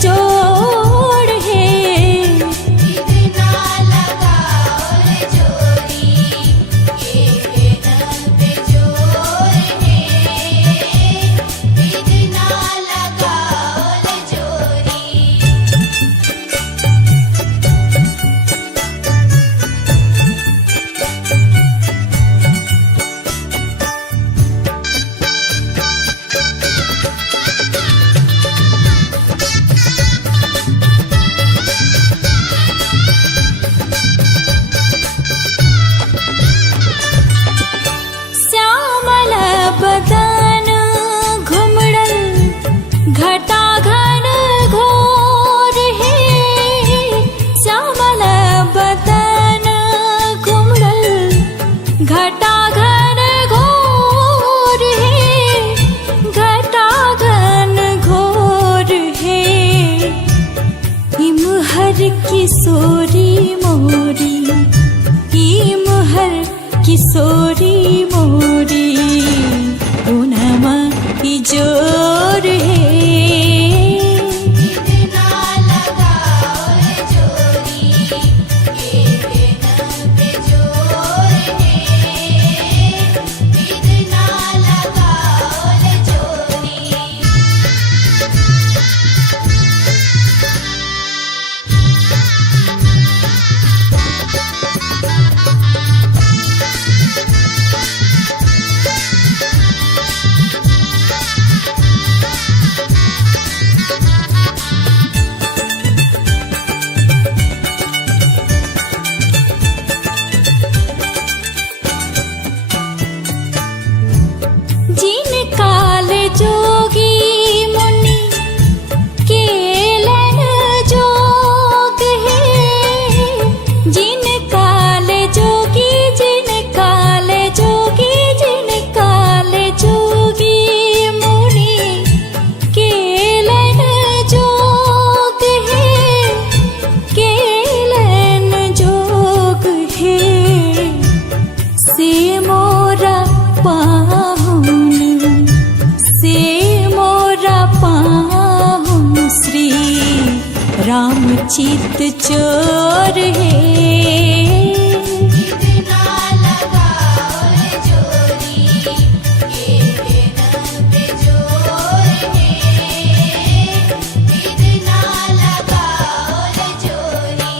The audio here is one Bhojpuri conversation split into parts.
बेजोड़ है। बिधना लगाओल जोड़ी एक न बेजोड़ है। बिधना लगाओल जोड़ी। श्यामल बदन घुमड़ल घटा घन घोर है। श्यामल बदन घुमड़ल घटा घन घोर है। घटा घन घोर है। इमहर किशोरी मोरी, इमहर किशोरी मोरी, पूनमा इजोर है। बिधना लगाओल जोड़ी एक न बेजोड़ है। बिधना लगाओल जोड़ी। जिन काल जोगी मुनि केलन जोग है। जिन काल जोगी, जिन काल जोगी, जिन काल जोगी मुनि केलन जोग है। केलन जोग है। से मोरा पाहुन, से मोरा पाहुन श्री रामचित चोर है। बिधना लगाओल जोड़ी एक न बेजोड़ है। बिधना लगाओल जोड़ी।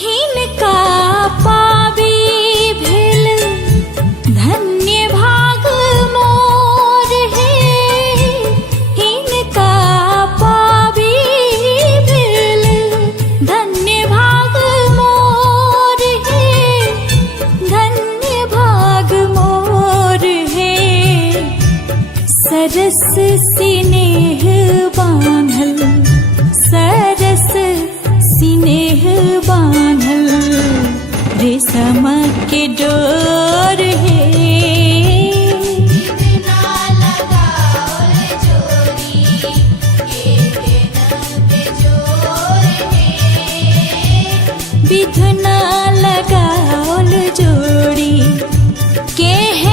हिनका पावी भेल धन्य भाग मोर है। हिनका पावी भेल धन्य भाग मोर है। धन्य भाग मोर है। सरस सिनेह बांधल, सरस सिनेह बांधल, रेशम के डोर है। बिधना लगाओल जोड़ी एक न बेजोड़ है। बिधना लगाओल जोड़ी के है